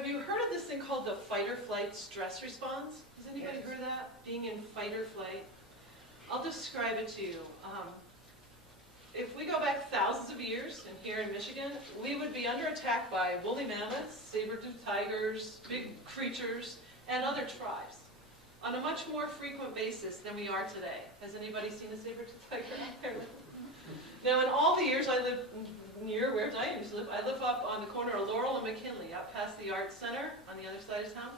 Have you heard of this thing called the fight or flight stress response? Has anybody Yes. heard of that? Being in fight or flight? I'll describe it to you. If we go back thousands of years, and here in Michigan, we would be under attack by woolly mammoths, saber-toothed tigers, big creatures, and other tribes on a much more frequent basis than we are today. Has anybody seen a saber-toothed tiger? Now, in all the years I lived near where Diane used to live, I live up on the corner of Laurel and McKinley, up past the Arts Center on the other side of town.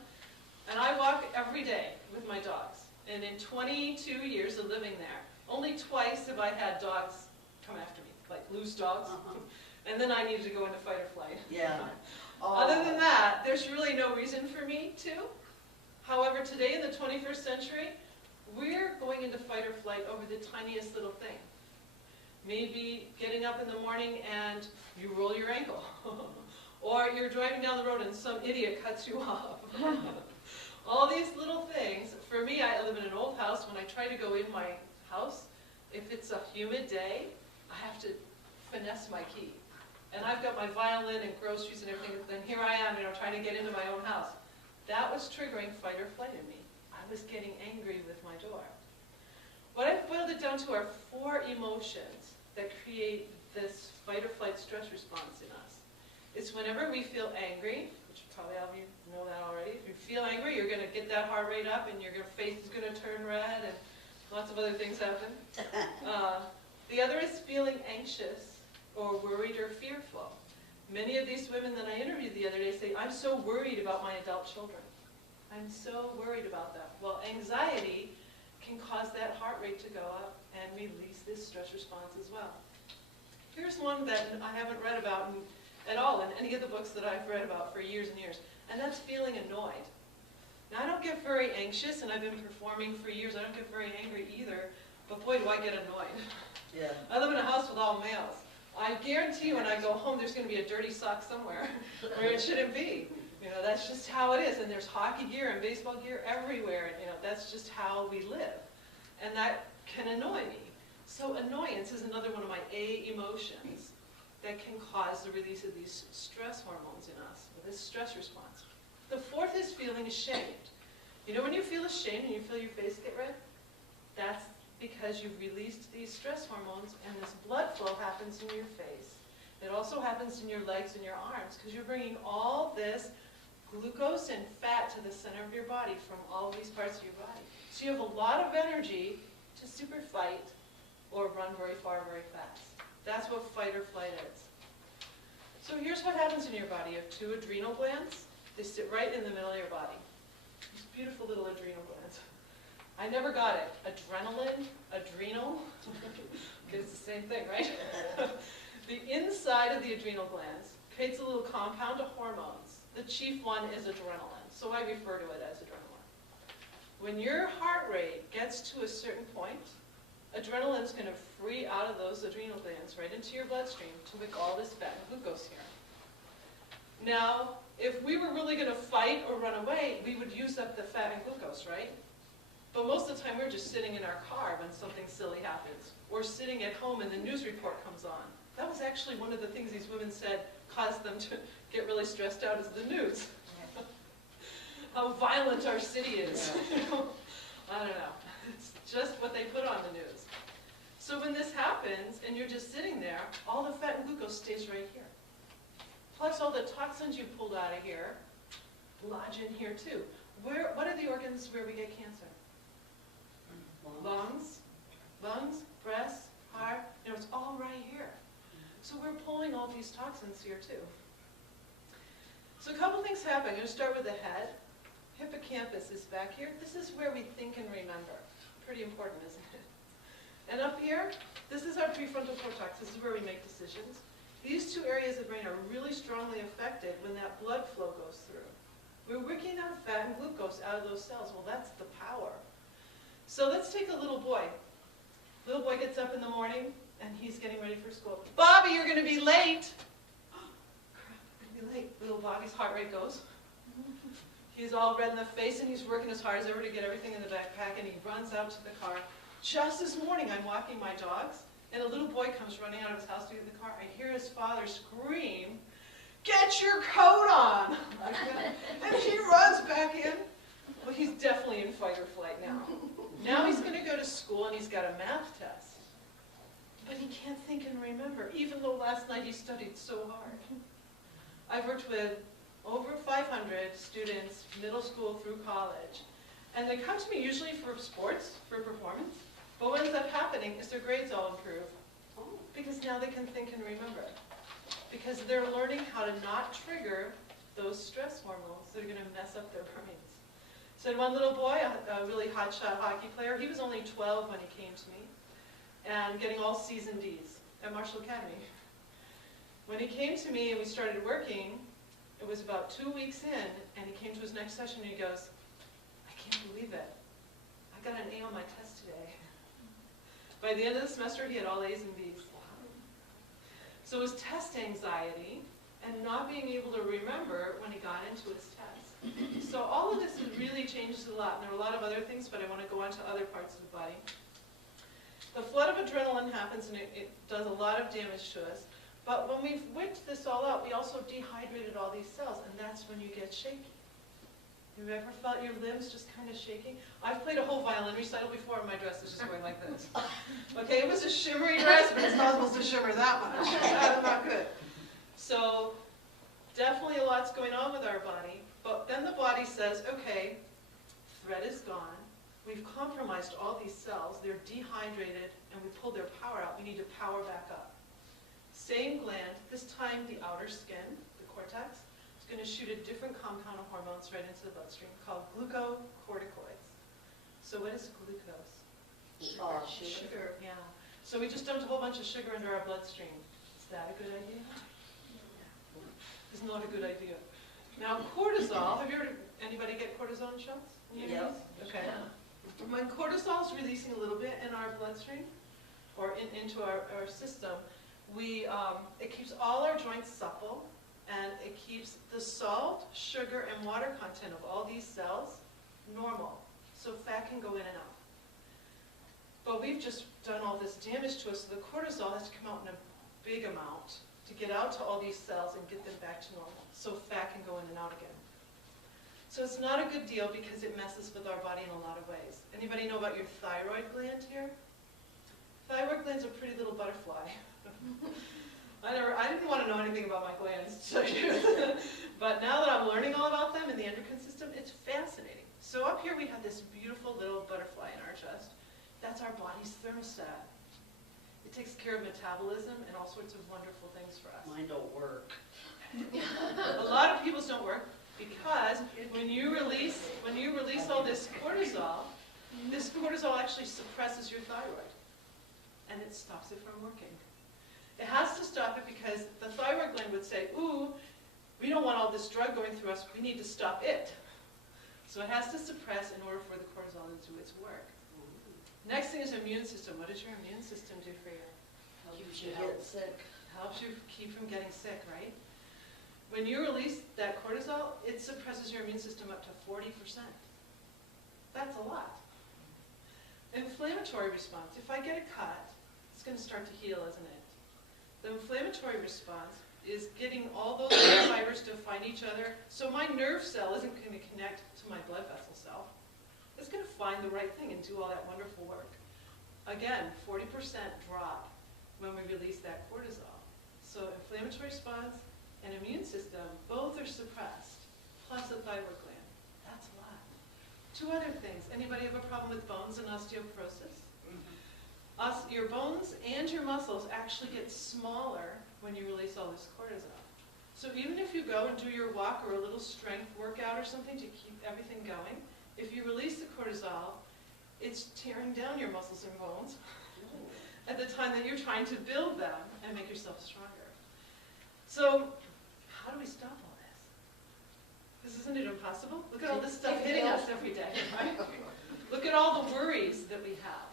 And I walk every day with my dogs. And in 22 years of living there, only twice have I had dogs come after me, like loose dogs. And then I needed to go into fight or flight. Yeah. Other than that, there's really no reason for me to. However, today in the 21st century, we're going into fight or flight over the tiniest little thing. Maybe getting up in the morning and you roll your ankle. Or you're driving down the road and some idiot cuts you off. All these little things. For me, I live in an old house. When I try to go in my house, if it's a humid day, I have to finesse my key. And I've got my violin and groceries and everything, and here I am, trying to get into my own house. That was triggering fight or flight in me. I was getting angry with my door. What I've boiled it down to are 4 emotions that create this fight or flight stress response in us. It's whenever we feel angry, which probably all of you know that already. If you feel angry, you're going to get that heart rate up and your face is going to turn red and lots of other things happen. The other is feeling anxious or worried or fearful. Many of these women that I interviewed the other day say, I'm so worried about my adult children. I'm so worried about them. Well, anxiety can cause that heart rate to go up and release this stress response as well. Here's one that I haven't read about at all in any of the books that I've read about for years and years, and that's feeling annoyed. Now, I don't get very anxious, and I've been performing for years. I don't get very angry either, but boy, do I get annoyed. Yeah. I live in a house with all males. I guarantee you when I go home, there's going to be a dirty sock somewhere where it shouldn't be. That's just how it is. And there's hockey gear and baseball gear everywhere. And, that's just how we live. And that can annoy me. So annoyance is another one of my A emotions that can cause the release of these stress hormones in us, or this stress response. The 4th is feeling ashamed. When you feel ashamed and you feel your face get red, that's because you've released these stress hormones and this blood flow happens in your face. It also happens in your legs and your arms because you're bringing all this glucose and fat to the center of your body from all these parts of your body. So you have a lot of energy to super fight or run very far, very fast. That's what fight or flight is. So here's what happens in your body. You have 2 adrenal glands. They sit right in the middle of your body. These beautiful little adrenal glands. I never got it. Adrenaline, adrenal. It's the same thing, right? The inside of the adrenal glands creates a little compound of hormones. The chief one is adrenaline, so I refer to it as adrenaline. When your heart rate gets to a certain point, adrenaline is going to free out of those adrenal glands right into your bloodstream to make all this fat and glucose here. Now, if we were really going to fight or run away, we would use up the fat and glucose, right? But most of the time we're just sitting in our car when something silly happens, or sitting at home and the news report comes on. That was actually one of the things these women said caused them to get really stressed out is the news. How violent our city is. I don't know. It's just what they put on the news. So when this happens and you're just sitting there, all the fat and glucose stays right here. Plus all the toxins you pulled out of here lodge in here too. What are the organs where we get cancer? Lungs, breast, heart, it's all right here. So we're pulling all these toxins here too. So a couple things happen. I'm going to start with the head. Hippocampus is back here. This is where we think and remember. Pretty important, isn't it? And up here, this is our prefrontal cortex. This is where we make decisions. These 2 areas of the brain are really strongly affected when that blood flow goes through. We're working on fat and glucose out of those cells. Well, that's the power. So let's take a little boy. Little boy gets up in the morning, and he's getting ready for school. Bobby, you're going to be late. Crap, I'm going to be late. Little Bobby's heart rate goes. He's all red in the face, and he's working as hard as ever to get everything in the backpack, and he runs out to the car. Just this morning, I'm walking my dogs, and a little boy comes running out of his house to get in the car. I hear his father scream, "Get your coat on!" fight or flight now. Now he's going to go to school and he's got a math test. But he can't think and remember, even though last night he studied so hard. I've worked with over 500 students, middle school through college. And they come to me usually for sports, for performance. But what ends up happening is their grades all improve. Because now they can think and remember. Because they're learning how to not trigger those stress hormones that are going to mess up their brains. So I had one little boy, a really hotshot hockey player, he was only 12 when he came to me, and getting all C's and D's at Marshall Academy. When he came to me and we started working, it was about 2 weeks in, and he came to his next session and he goes, I can't believe it. I got an A on my test today. By the end of the semester, he had all A's and B's. So it was test anxiety and not being able to remember when he got into his test. So all of this has really changed a lot. And there are a lot of other things, but I want to go on to other parts of the body. The flood of adrenaline happens, and it does a lot of damage to us. But when we've whipped this all out, we also dehydrated all these cells, and that's when you get shaky. Have you ever felt your limbs just kind of shaking? I've played a whole violin recital before, and my dress is just going like this. Okay, it was a shimmery dress, but it's not supposed to shimmer that much. That's not good. So definitely a lot's going on with our body, but then the body says, okay, threat is gone. We've compromised all these cells. They're dehydrated, and we pulled their power out. We need to power back up. Same gland, this time the outer skin, the cortex, is going to shoot a different compound of hormones right into the bloodstream called glucocorticoids. So what is glucose? Sugar, yeah. So we just dumped a whole bunch of sugar into our bloodstream. Is that a good idea? It's not a good idea. Now cortisol, have you heard anybody get cortisone shots? Yes. Okay. When cortisol is releasing a little bit in our bloodstream, or into our system, it keeps all our joints supple, and it keeps the salt, sugar, and water content of all these cells normal, so fat can go in and out. But we've just done all this damage to us, so the cortisol has to come out in a big amount to get out to all these cells and get them back to normal, so fat can go in and out again. So it's not a good deal because it messes with our body in a lot of ways. Anybody know about your thyroid gland here? Thyroid gland's a pretty little butterfly. I didn't want to know anything about my glands, to tell you. But now that I'm learning all about them in the endocrine system, it's fascinating. So up here we have this beautiful little butterfly in our chest. That's our body's thermostat. It takes care of metabolism and all sorts of wonderful things for us. Mine don't work. A lot of people's don't work because when you release all this cortisol actually suppresses your thyroid, and it stops it from working. It has to stop it because the thyroid gland would say, ooh, we don't want all this drug going through us, we need to stop it. So it has to suppress in order for the cortisol to do its work. Next thing is immune system. What does your immune system do for you? Keeps you get sick. Helps you keep from getting sick, right? When you release that cortisol, it suppresses your immune system up to 40%. That's a lot. Inflammatory response. If I get a cut, it's going to start to heal, isn't it? The inflammatory response is getting all those fibers to find each other. So my nerve cell isn't going to connect to my blood vessel cell. It's going to find the right thing and do all that wonderful work. Again, 40% drop when we release that cortisol. So inflammatory response and immune system, both are suppressed, plus the thyroid gland. That's a lot. Two other things. Anybody have a problem with bones and osteoporosis? Your bones and your muscles actually get smaller when you release all this cortisol. So even if you go and do your walk or a little strength workout or something to keep everything going, if you release the cortisol, it's tearing down your muscles and bones at the time that you're trying to build them and make yourself stronger. So how do we stop all this? Isn't it impossible? Look at all this stuff hitting us every day, right? Look at all the worries that we have.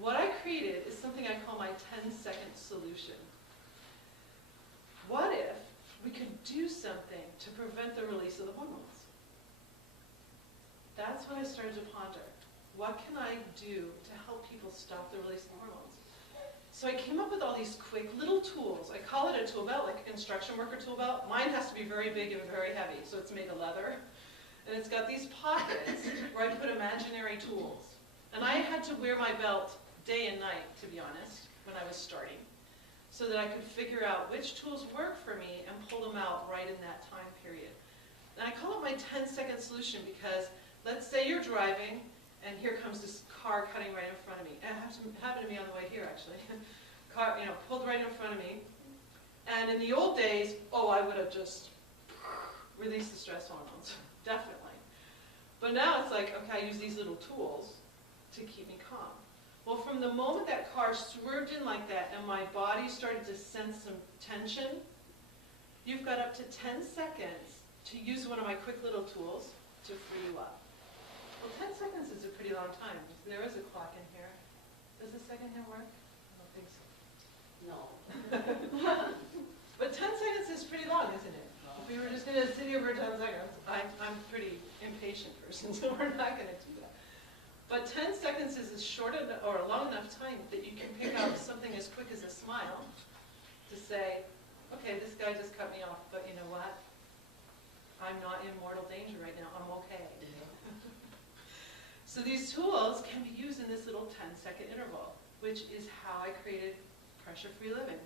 What I created is something I call my 10-second solution. What if we could do something to prevent the release of the hormones? That's when I started to ponder. What can I do to help people stop the release of the hormones? So I came up with all these quick little tools. I call it a tool belt, like a construction worker tool belt. Mine has to be very big and very heavy, so it's made of leather. And it's got these pockets where I put imaginary tools. And I had to wear my belt day and night, to be honest, when I was starting, so that I could figure out which tools work for me and pull them out right in that time period. And I call it my 10-second solution because let's say you're driving and here comes this car cutting right in front of me. And it happened to me on the way here, actually. Car, pulled right in front of me. And in the old days, I would have just released the stress hormones, definitely. But now it's like, okay, I use these little tools to keep me calm. Well, from the moment that car swerved in like that and my body started to sense some tension, you've got up to 10 seconds to use one of my quick little tools to free you up. Well, 10 seconds is a pretty long time. There is a clock in here. Does the second hand work? I don't think so. No. But 10 seconds is pretty long, isn't it? If we were just going to sit here for 10 seconds, I'm a pretty impatient person, so we're not going to do that. But 10 seconds is a short or a long enough time that you can pick up something as quick as a smile to say, okay, this guy just cut me off, but you know what? I'm not in mortal danger right now. I'm okay. So these tools can be used in this little 10-second interval, which is how I created pressure-free living.